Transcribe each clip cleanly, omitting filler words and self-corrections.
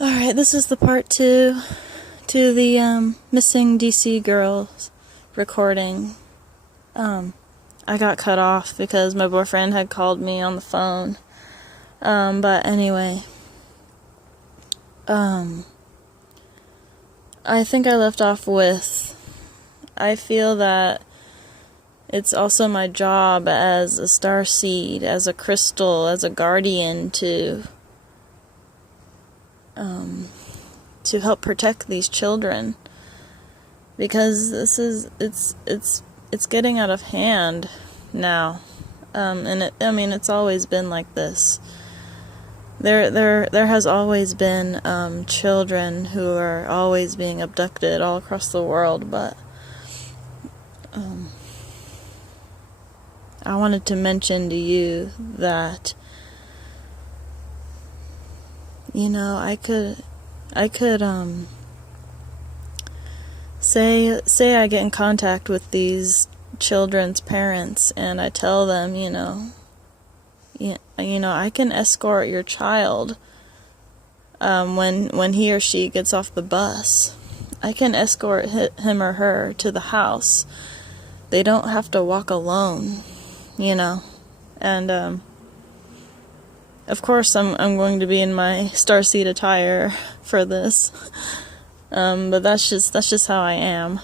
Alright, this is the part 2 to the missing DC girls recording. I got cut off because my boyfriend had called me on the phone. But anyway, I think I left off with, I feel that it's also my job as a starseed, as a crystal, as a guardian to help protect these children, because it's getting out of hand now, and it's always been like this. There has always been children who are always being abducted all across the world, but I wanted to mention to you that, I could say I get in contact with these children's parents and I tell them, I can escort your child when he or she gets off the bus. I can escort him or her to the house. They don't have to walk alone, and of course I'm going to be in my Starseed attire for this, but that's just how I am.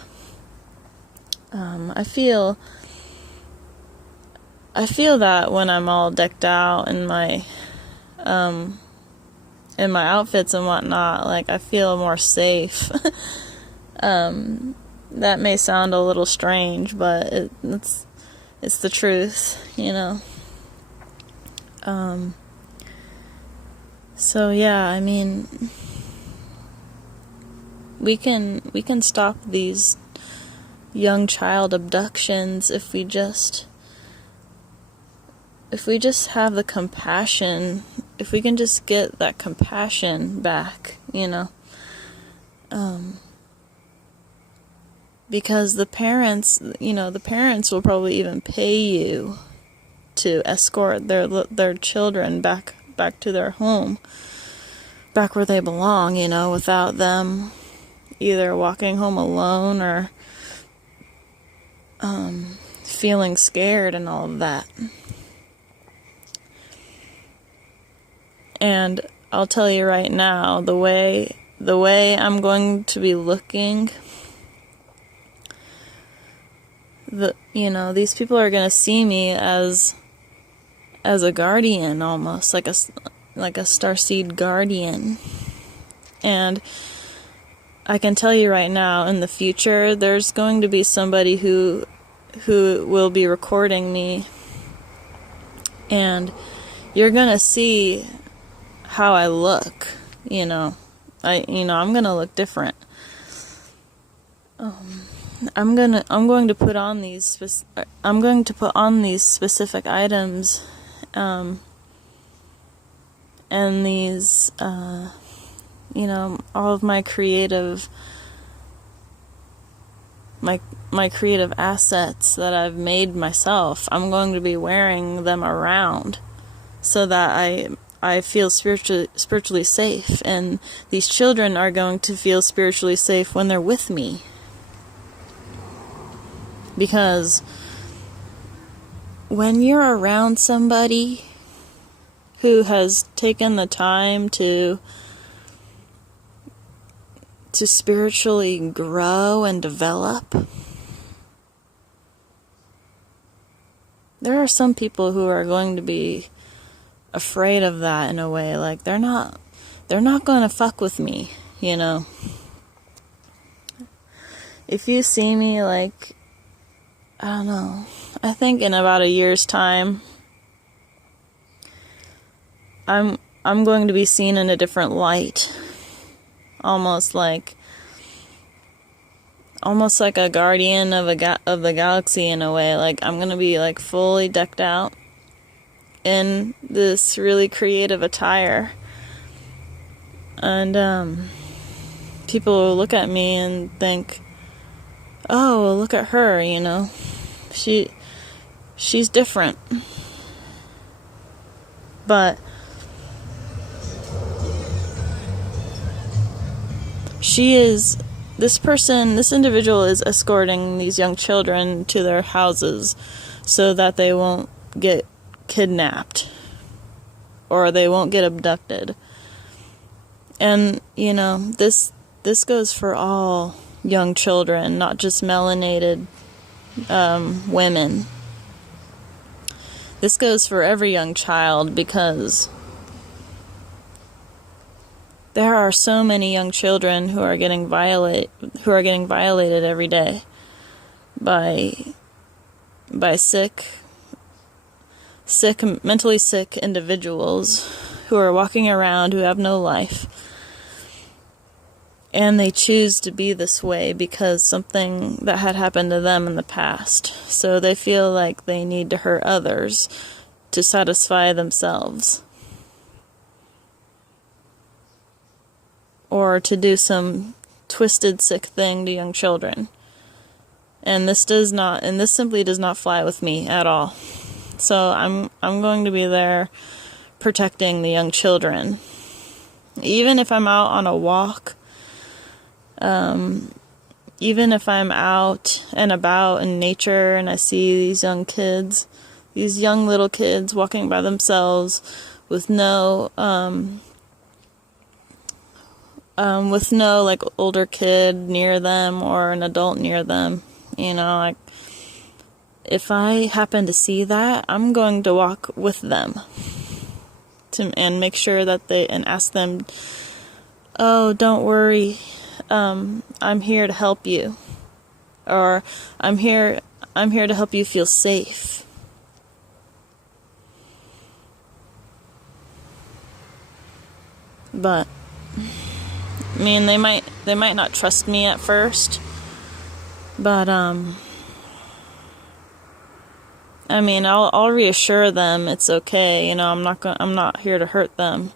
I feel that when I'm all decked out in my outfits and whatnot, like, I feel more safe. That may sound a little strange, but it's the truth, So yeah, we can stop these young child abductions if we just have the compassion, if we can just get that compassion back, because the parents will probably even pay you to escort their children back to their home, back where they belong, without them either walking home alone or feeling scared and all of that. And I'll tell you right now, the way I'm going to be looking, these people are going to see me as a guardian, almost like a starseed guardian. And I can tell you right now, in the future, there's going to be somebody who will be recording me, and you're going to see how I look. I'm going to look different. I'm going to put on these specific items, and these, all of my creative assets that I've made myself. I'm going to be wearing them around so that I feel spiritually safe, and these children are going to feel spiritually safe when they're with me. Because when you're around somebody who has taken the time to spiritually grow and develop, there are some people who are going to be afraid of that in a way. Like, they're not going to fuck with me, If you see me, like, I don't know, I think in about a year's time, I'm going to be seen in a different light, almost like a guardian of the galaxy in a way. Like, I'm going to be like fully decked out in this really creative attire, and people will look at me and think, oh, well, look at her, she's different. But This individual is escorting these young children to their houses so that they won't get kidnapped or they won't get abducted. And, this goes for all young children, not just melanated women. This goes for every young child, because there are so many young children who are getting violated every day by mentally sick individuals who are walking around, who have no life, and they choose to be this way because something that had happened to them in the past. So they feel like they need to hurt others to satisfy themselves, or to do some twisted, sick thing to young children. And this simply does not fly with me at all. So I'm going to be there protecting the young children. Even if I'm out on a walk, even if I'm out and about in nature and I see these young little kids walking by themselves with no like older kid near them or an adult near them, like, if I happen to see that, I'm going to walk with them and make sure that and ask them, oh, don't worry, I'm here to help you, or I'm here to help you feel safe. But they might not trust me at first, but I'll reassure them it's okay. I'm not here to hurt them.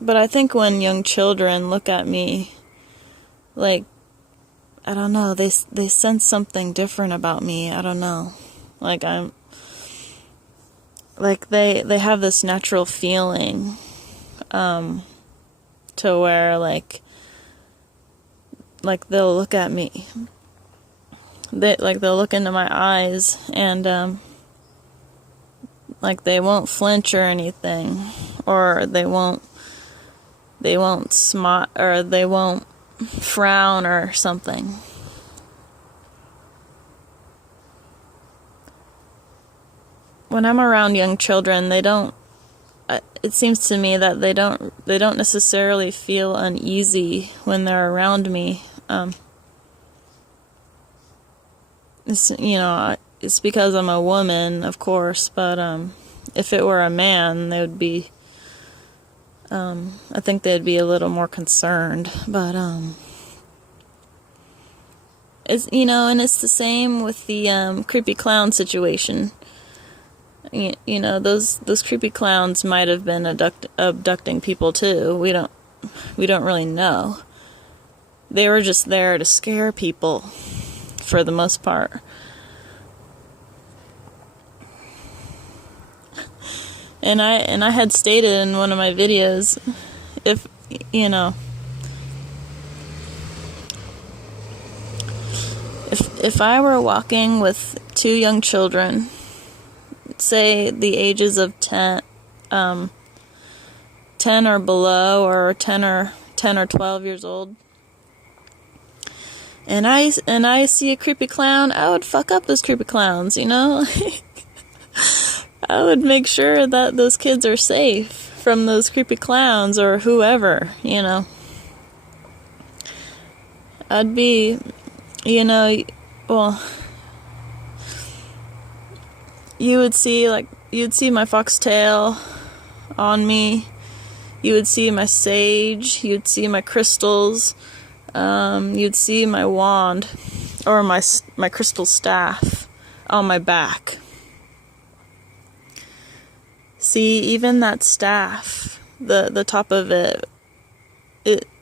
But I think when young children look at me, like, I don't know, they sense something different about me. I don't know. Like, they have this natural feeling, to where, like they'll look at me. They'll look into my eyes, and, they won't flinch or anything, or they won't smile, or they won't frown or something. When I'm around young children, it seems to me that they don't necessarily feel uneasy when they're around me. It's because I'm a woman, of course, but if it were a man, they would be, I think they'd be a little more concerned. But it's and it's the same with the creepy clown situation. Those creepy clowns might have been abducting people too. We don't really know. They were just there to scare people, for the most part. And I had stated in one of my videos, if I were walking with two young children, say the ages of 10 or below, or 10 or 12 years old, and I see a creepy clown, I would fuck up those creepy clowns, I would make sure that those kids are safe from those creepy clowns or whoever, I'd be, well, you'd see my foxtail on me, you would see my sage, you'd see my crystals, you'd see my wand, or my crystal staff on my back. See, even that staff, the top of it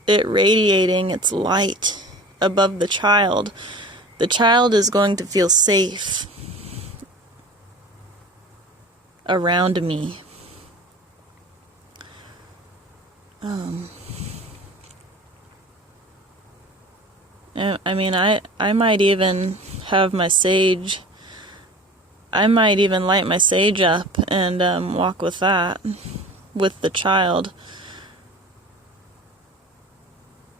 radiating its light above the child is going to feel safe around me. I mean, I might even have my sage. I might even light my sage up and walk with that, with the child.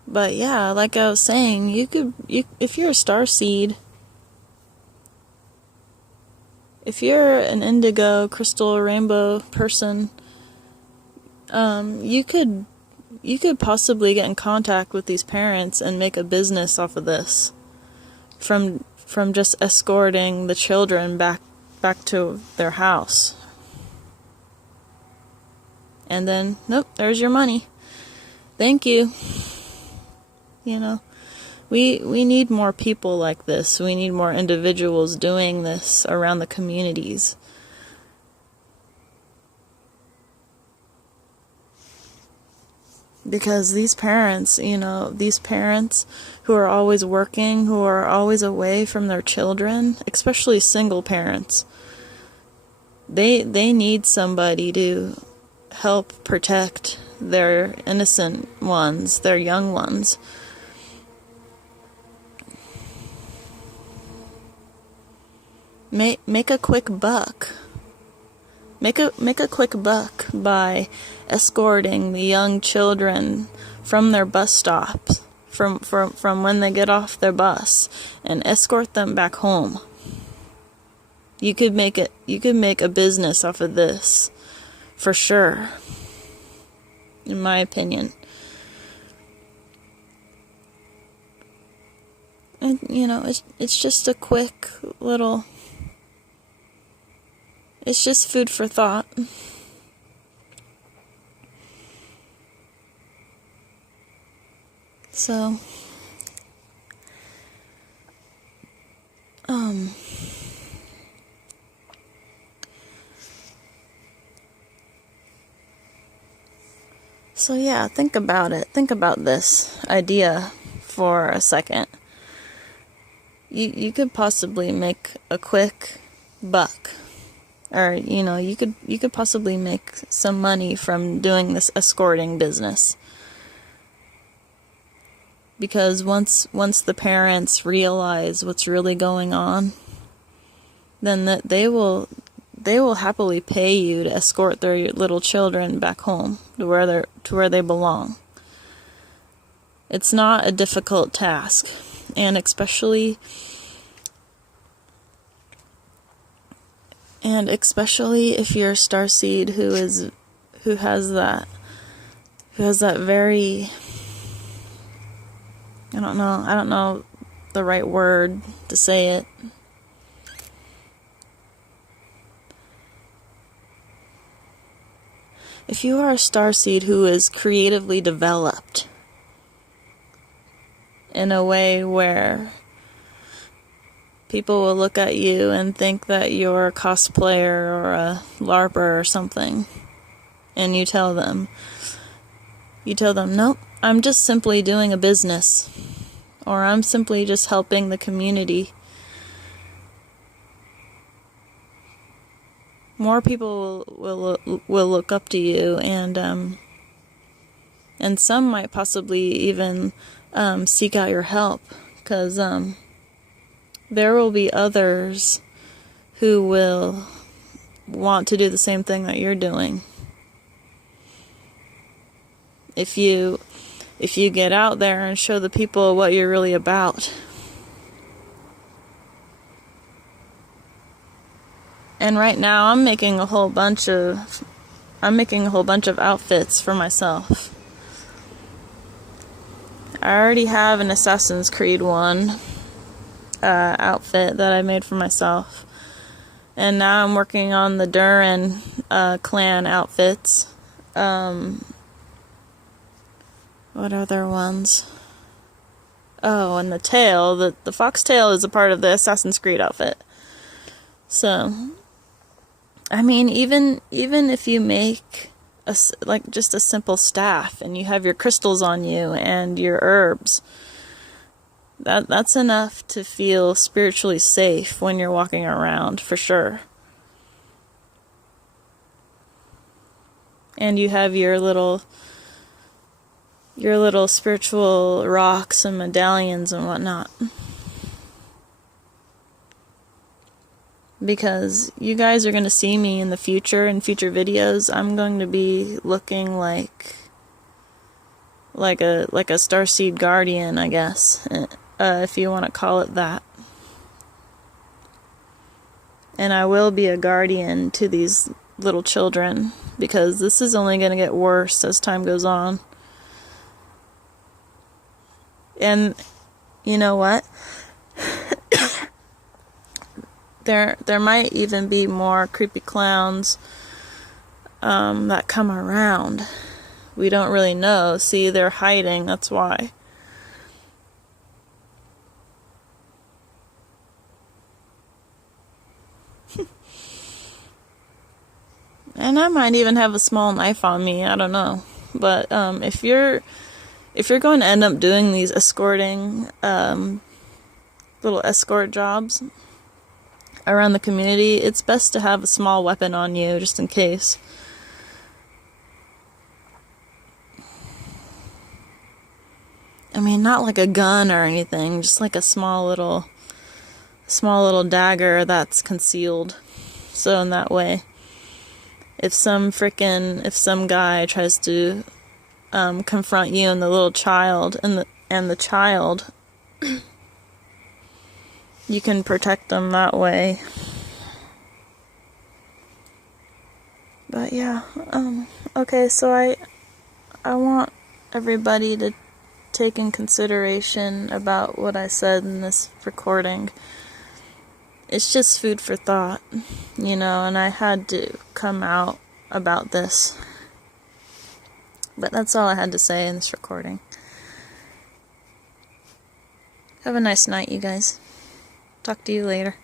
But yeah, like I was saying, if you're a starseed, if you're an indigo, crystal, or rainbow person, you could possibly get in contact with these parents and make a business off of this, from just escorting the children back to their house. And then, nope, there's your money. Thank you. You know, we need more people like this. We need more individuals doing this around the communities. Because these parents, who are always working, who are always away from their children, especially single parents, they need somebody to help protect their innocent ones, their young ones. Make a quick buck. Make a quick buck by escorting the young children from their bus stops, from when they get off their bus, and escort them back home. You could make a business off of this, for sure, in my opinion. And it's just a quick little. It's just food for thought. So, yeah, think about it. Think about this idea for a second. You could possibly make a quick buck. Or, you could possibly make some money from doing this escorting business. Because once the parents realize what's really going on, then they will happily pay you to escort their little children back home to where they belong. It's not a difficult task, and especially if you're a starseed who has that very, I don't know the right word to say it. If you are a starseed who is creatively developed in a way where people will look at you and think that you're a cosplayer or a LARPer or something, and you tell them, nope, I'm just simply doing a business, or I'm simply just helping the community. More people will look up to you, and some might possibly even seek out your help, because there will be others who will want to do the same thing that you're doing. If you get out there and show the people what you're really about. And right now I'm making a whole bunch of outfits for myself. I already have an Assassin's Creed 1 outfit that I made for myself, and now I'm working on the Durin clan outfits. What other ones? Oh, and the tail, the fox tail is a part of the Assassin's Creed outfit. So, I mean, even if you make just a simple staff and you have your crystals on you and your herbs, that's enough to feel spiritually safe when you're walking around, for sure. And you have your little your little spiritual rocks and medallions and whatnot. Because you guys are going to see me in the future, in future videos. I'm going to be looking like a Starseed Guardian, I guess, if you want to call it that. And I will be a guardian to these little children, because this is only going to get worse as time goes on. And you know what? There might even be more creepy clowns that come around. We don't really know. See, they're hiding, that's why. And I might even have a small knife on me, I don't know. But if you're going to end up doing these escorting little escort jobs around the community, it's best to have a small weapon on you, just in case. I mean, not like a gun or anything, just like a small little dagger that's concealed. So in that way, if some guy tries to confront you and the little child, and the child, you can protect them that way. But yeah, okay, so I want everybody to take in consideration about what I said in this recording. It's just food for thought, you know, and I had to come out about this. But that's all I had to say in this recording. Have a nice night, you guys. Talk to you later.